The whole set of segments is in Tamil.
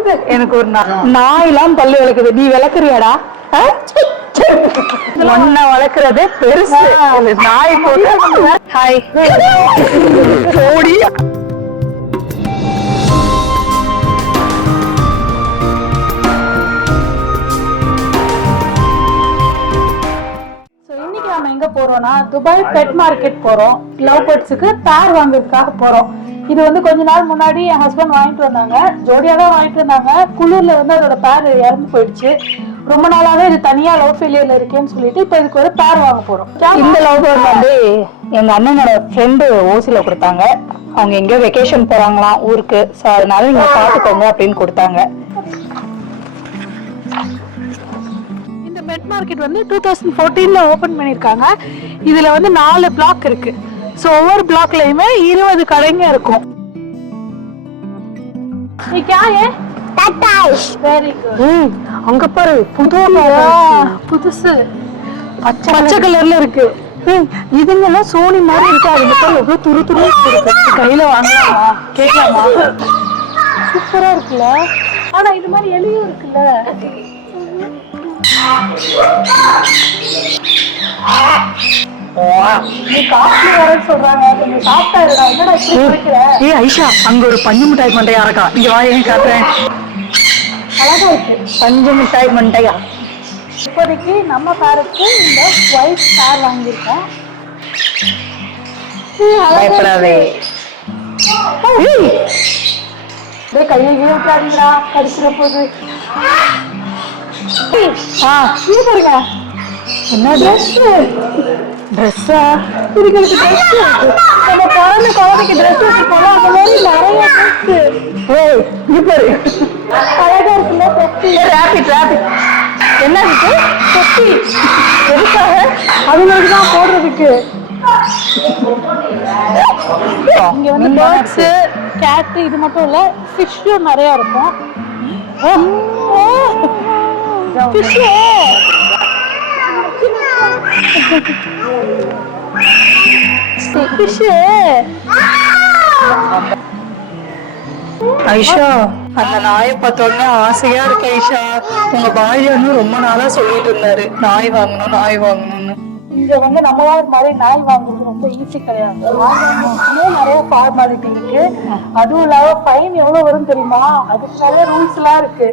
வளர்க்குது. எனக்கு ஒரு நாயெல்லாம் பல்லு விளக்குது. நீ விளக்குறியாடா? ஒன்ன வளர்க்கறது பெருசு. நாய் போட்டு ஹாய் ஓடி எங்க போறோம்னா துபாய் பெட் மார்க்கெட் போறோம். லவ் பேர்ட்ஸுக்கு பேர் வாங்குறதுக்காக போறோம். இது வந்து கொஞ்ச நாள் முன்னாடி என் ஹஸ்பண்ட் வாங்கிட்டு வந்தாங்க. ஜோடியா தான் வாங்கிட்டு வந்தாங்க. குளூர்ல வந்து அதோட பேர் இறந்து போயிடுச்சு. ரொம்ப நாளாவே இது தனியா லவ் ஃபெயிலியர்ல இருக்கேன்னு சொல்லிட்டு இப்ப இதுக்கு ஒரு பேர் வாங்க போறோம். இந்த லவ் பேர்ட் வந்து எங்க அண்ணனோட ஃப்ரெண்டு ஓசில கொடுத்தாங்க. அவங்க எங்கேயோ வெக்கேஷன் போறாங்களாம் ஊருக்கு. சோ அதனால நீங்க பாத்துக்கோங்க அப்படின்னு கொடுத்தாங்க. பெட் மார்க்கெட் வந்து 2014ல ஓபன் பண்ணிருக்காங்க. இதுல வந்து 4 பிளாக் இருக்கு. சோ ஒவ்வொரு பிளாக்லயுமே 20 கடைங்க இருக்கும். ये क्या है? टटाइश. Very good. அங்க பாரு புதுசு பச்சை கலர்ல இருக்கு. இதுங்கெல்லாம் சோனி மாதிரி இருக்கு. அது மட்டும் எவ்வளவு துரு துரு இருக்கு. கையில வாங்கலாமா கேட்கலாமா? சூப்பரா இருக்குல்ல. ஆனா இது மாதிரி எலியும் இருக்குல்ல. அங்க ஒரு பஞ்சு மிட்டாய் மண்டையா இருக்கா. இங்க வாங்க காட்டுறேன். அழகா இருக்கு பஞ்சு மிட்டாய் மண்டையா. இப்போதைக்கு நம்ம பேருக்கு இந்த ஒயிட் பேர் வாங்கியிருக்கோம். கையை விட்டாருங்களா கடிச்சிட போகுது. பாருங்க என்ன ட்ரெஸ்ஸா இதுக்கு நம்ம குழந்தைக்கு ட்ரெஸ் வச்சிருக்கோம். அந்த மாதிரி நிறைய ட்ரெஸ் அழகா இருக்குல்ல. என்ன இருக்கு எதுக்காக? அதுங்களுக்கு தான் போடுறதுக்கு. இங்க வந்து பேர்ட்ஸ் கேட் இது மட்டும் இல்ல ஃபிஷ்ஷும் நிறைய இருக்கும். ஐஷா அந்த நாயை பார்த்தோன்னே ஆசையா இருக்கு. ஐஷா உங்க பாய்ஜானும் ரொம்ப நாளா சொல்லிட்டு இருந்தாரு நாய் வாங்கணும்னு. இங்க வந்து நம்ம மாதிரி நாய் வாங்குறது ரொம்ப ஈஸி கிடையாது. நிறைய ஃபார்மாலிட்டி இருக்கு. அதுவும் இல்லாம ஃபைன் எவ்வளவு வரும் தெரியுமா? அதுக்கு நிறைய ரூல்ஸ் எல்லாம் இருக்கு.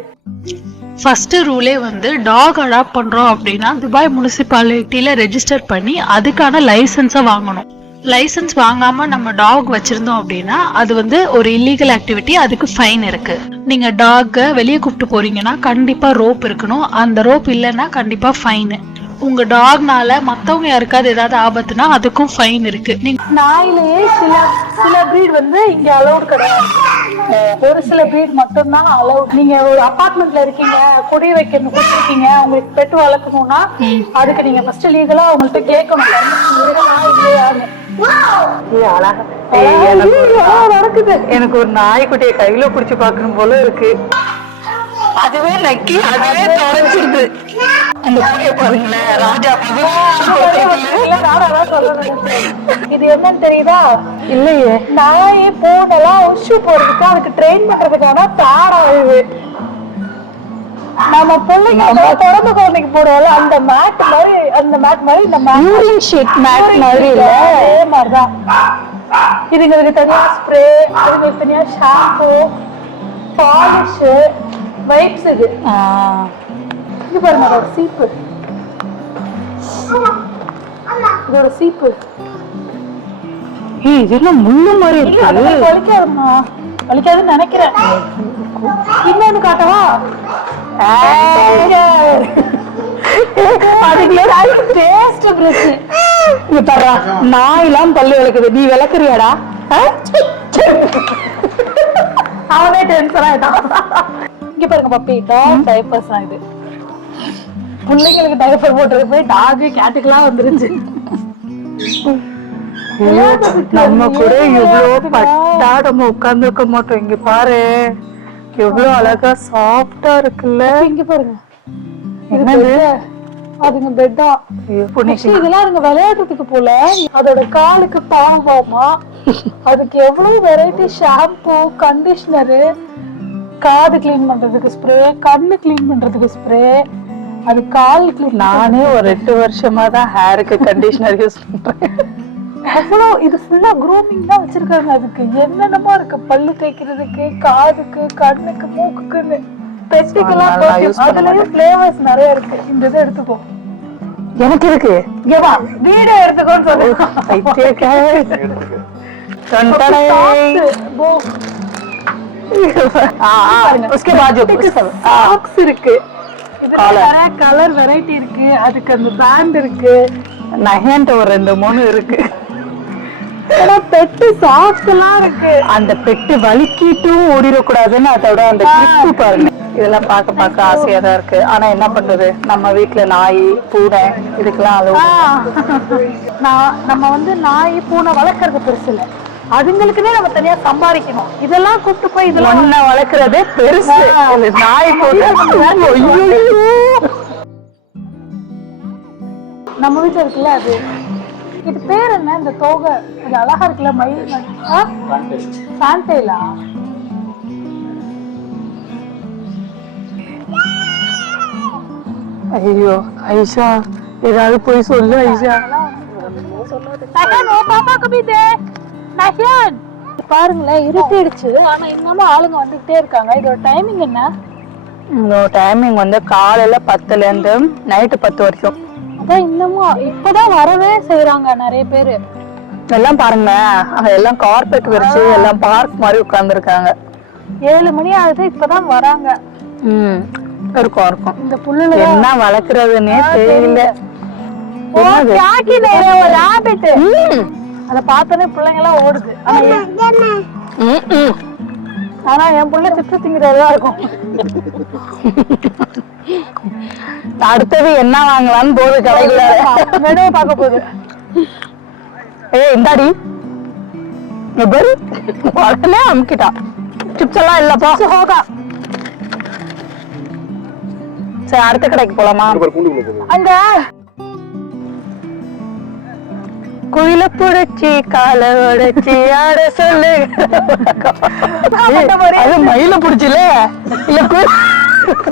ஃபர்ஸ்ட் ரூலே வந்து டாக் அடாப்ட் பண்றோம் அப்படின்னா துபாய் முனிசிபாலிட்டியில ரெஜிஸ்டர் பண்ணி அதுக்கான லைசன்ஸை வாங்கணும். லைசன்ஸ் வாங்காம நம்ம டாக் வச்சிருந்தோம் அப்படின்னா அது வந்து ஒரு இல்லீகல் ஆக்டிவிட்டி. அதுக்கு ஃபைன் இருக்கு. நீங்க டாக வெளியே கூப்பிட்டு போறீங்கன்னா கண்டிப்பா ரோப் இருக்கணும். அந்த ரோப் இல்லைன்னா கண்டிப்பா ஃபைன். உங்க டாக்னால மத்தவங்க யாருக்காவது ஏதாவது ஆபத்துனா அதுக்கும் ஃபைன் இருக்கு. நீங்க நாயிலேயே சில பிரீட் வந்து இங்க அலௌட் கிடையாது. ஒரு சில பிரீட் மட்டும் தான் அலௌட். நீங்க ஒரு அபார்ட்மெண்ட்ல இருக்கீங்க, குடி வைக்கணும் கொடுத்துருக்கீங்க, உங்களுக்கு பெட் வளர்க்கணும்னா அதுக்கு நீங்க ஃபர்ஸ்ட் லீகலா அவங்கள்ட்ட கேட்கணும். எனக்கு ஒரு நாய்க்குட்டியை கையில புடிச்சு பாக்கணும் போல இருக்கு. அதுவே நக்கி அதுவே தொலைச்சிருது. அந்த புளிய பாருங்களேன் ராஜா. இது என்னன்னு தெரியுதா? இல்லையே. நாய் பூனெல்லாம் உஷு போறதுக்கு அதுக்கு ட்ரெயின் பண்றதுக்கான தாராது. நம்ம பிள்ளைங்க பிறந்த குழந்தைக்கு போடுவோம்ல அந்த மேட் மாதிரி இந்த ஷீட் மேட் மாதிரி இல்ல, அதே மாதிரிதான். இதுங்களுக்கு தனியா ஸ்ப்ரே, அதுங்களுக்கு தனியா ஷாம்பு, பாலிஷ், வைப்ஸ். இது பாருங்க அதோட சீப்பு. இதோட சீப்பு இதெல்லாம் முள்ளு மாதிரி இருக்கு. வலிக்காதுமா? வலிக்காதுன்னு நினைக்கிறேன். இன்னொன்னு காட்டவா? நாயெல்லாம் பல்லு விளக்குது. நீ விளக்குறியாடா? அவனே டென்ஷன் ஆயிட்டான். இங்க பாருங்க பப்பி டாக் டைப்பர்ஸ் தான். இது பிள்ளைங்களுக்கு டைப்பர் போட்டது போய் டாக் கேட்டுக்கெல்லாம் வந்துருச்சு. நம்ம கூட இவ்வளவு பட்டா நம்ம உட்கார்ந்து இருக்க மாட்டோம். இங்க பாரு எவ்வளவு அழகா சாஃப்டா இருக்குல்ல. இங்க பாருங்க என்னது? அதுங்க பெட்டா. இதெல்லாம் அதுங்க விளையாடுறதுக்கு போல. அதோட காலுக்கு பாவமா அதுக்கு எவ்வளவு வெரைட்டி ஷாம்பு, கண்டிஷனரு, காது கிளீன் பண்றதுக்கு ஸ்ப்ரே, கண்ணு கிளீன் பண்றதுக்கு ஸ்ப்ரே, அது கால் கிளீன். நானே ஒரு 8 வருஷமா தான் ஹேருக்கு கண்டிஷனர் யூஸ் பண்றேன். அவ்வளோ இது ஃபுல்லா க்ரூமிங் தான் வச்சிருக்காங்க. அதுக்கு என்னென்னமோ இருக்கு, பல்லு தேய்க்கிறதுக்கு, காதுக்கு, கண்ணுக்கு, மூக்குக்குன்னு. பெஸ்டிக்கெல்லாம் அதுலயும் ஃபிளேவர்ஸ் நிறைய இருக்கு. இந்த இதை எடுத்துக்கோ, எனக்கு இருக்கு. இங்க வா, வீடியோ எடுத்துக்கோன்னு சொல்லு. उसके बाद जो சாக்ஸ் இருக்கு, இதுல நிறைய கலர் வெரைட்டி இருக்கு. அதுக்கு அந்த பேண்ட் இருக்கு. நகைன்ட்டு ஒரு 2-3 இருக்கு. பெட்டு சாக்ஸ் எல்லாம் இருக்கு. அந்த பெட்டு வலிக்கிட்டும் ஓடிடக்கூடாதுன்னு அதோட அந்த கிளிப்பு பாருங்க. இதெல்லாம் பார்க்க ஆசையா தான் இருக்கு. ஆனா என்ன பண்றது, நம்ம வீட்டுல நாய் பூனை இதுக்கெல்லாம் அளவு. நம்ம வந்து நாய் பூனை வளர்க்கறது பெருசு இல்ல, அதுங்களுக்குன்னே நம்ம தனியா சம்பாதிக்கணும். இதெல்லாம் கூப்பிட்டு போய் இதெல்லாம் ஒன்ன வளர்க்கறதே பெருசு. நாய் நம்ம வீட்டுல இருக்குல்ல, அது இது பேர் என்ன, இந்த தோகை அது அழகா இருக்குல்ல, மயில் சாண்டேலா. ஐயோ ஐஷா, ஏதாவது போய் சொல்லு ஐஷா. பாருங்களேன், இருட்டிடுச்சு. ஆனா இன்னமும் ஆளுங்க வந்துகிட்டே இருக்காங்க. இதோட டைமிங் என்ன? டைமிங் வந்து காலையில 10ல இருந்து நைட்டு 10 வரைக்கும். அதான் இன்னமும் இப்பதான் வரவே செய்யறாங்க நிறைய பேரு. எல்லாம் பாருங்க, எல்லாம் கார்பெட் விரிச்சு எல்லாம் பார்க் மாதிரி உட்கார்ந்து இருக்காங்க. 7 மணி ஆகுது, இப்பதான் வராங்க. இருக்கும் இந்த புல்லுல என்ன வளர்க்கறதுன்னே தெரியல. அத பார்த்தோன்னே பிள்ளைங்க எல்லாம் ஓடுது. ஆனா என் புள்ள சிப்ஸ் திங்கிறதா இருக்கும். அடுத்தது என்ன வாங்கலாம்னு போது கடைக்குள்ள மெனுவை பார்க்க போகுது. இந்தாடி உடனே அமுக்கிட்டா. சிப்ஸ் எல்லாம் இல்லப்பா. ஹோகா. சரி, அடுத்த கடைக்கு போலாமா? அங்க குயில புடிச்சி கால உடைச்சி ஆட சொல்லு. அது மயில புடிச்சுல இல்ல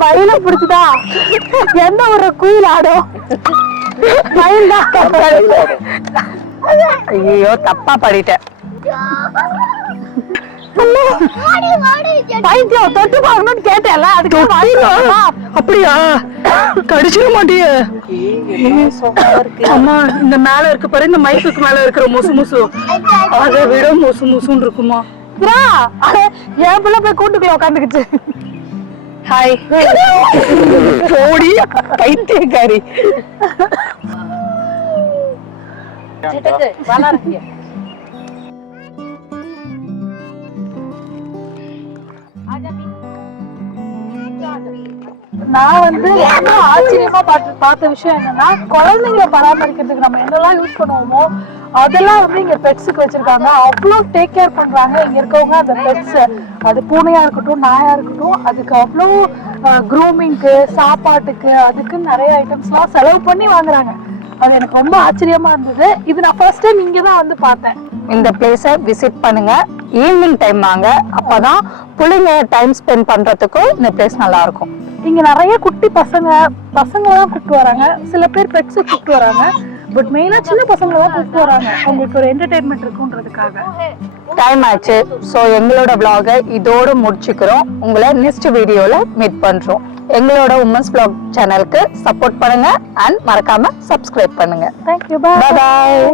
மயில புடிச்சுதா? எந்த ஒரு குயில் ஆடும்? மயில் தான். ஐயோ தப்பா பாடிட்டேன். பைத்தியம், தொட்டு பாக்கணும்னு கேட்டேன்ல, அதுக்கு அப்படியா? கடிச்சிட மாட்டியே? அம்மா, இந்த மேல இருக்கு பாரு, இந்த மைக்குக்கு மேல இருக்கிற முசு முசு, அதை விட முசு முசுன்னு இருக்குமா? என் பிள்ளை போய் கூட்டுக்குள்ள உட்காந்துக்குச்சு. ஹாய் ஓடி பைத்தியக்காரி. நான் வந்து ரொம்ப ஆச்சரியமா பார்த்த விஷயம் என்னன்னா, குழந்தைங்களை பராமரிக்கிறதுக்கு நம்ம என்னெல்லாம் யூஸ் பண்ணுவோமோ அதெல்லாம் வந்து இங்க பெட்ஸுக்கு வச்சிருக்காங்க. அவ்வளோ டேக் கேர் பண்றாங்க இங்க இருக்கவங்க. அந்த பெட்ஸ், அது பூனையா இருக்கட்டும் நாயா இருக்கட்டும், அதுக்கு அவ்வளோ க்ரூமிங்க்கு, சாப்பாட்டுக்கு, அதுக்கு நிறைய ஐட்டம்ஸ் எல்லாம் செலவு பண்ணி வாங்குறாங்க. அது எனக்கு ரொம்ப ஆச்சரியமா இருந்தது. இது நான் ஃபர்ஸ்ட் டைம் இங்க தான் வந்து பார்த்தேன். இந்த பிளேஸை விசிட் பண்ணுங்க. ஈவினிங் டைம் வாங்க, அப்பதான் பிள்ளைங்க டைம் ஸ்பெண்ட் பண்றதுக்கும் இந்த பிளேஸ் நல்லா இருக்கும். இங்க நிறைய குட்டி பசங்க தான் கூப்பிட்டு வராங்க. சில பேர் பெட்ஸ் கூப்பிட்டு வராங்க. பட் மெயினா சின்ன பசங்க தான் கூப்பிட்டு வராங்க. அவங்களுக்கு ஒரு என்டர்டைன்மெண்ட் இருக்குன்றதுக்காக. டைம் ஆச்சு. ஸோ எங்களோட vlog இதோட முடிச்சுக்கிறோம். உங்களை நெக்ஸ்ட் வீடியோல மீட் பண்றோம். எங்களோட உமன்ஸ் vlog சேனலுக்கு சப்போர்ட் பண்ணுங்க அண்ட் மறக்காம சப்ஸ்கிரைப் பண்ணுங்க. தேங்க்யூ. பாய்.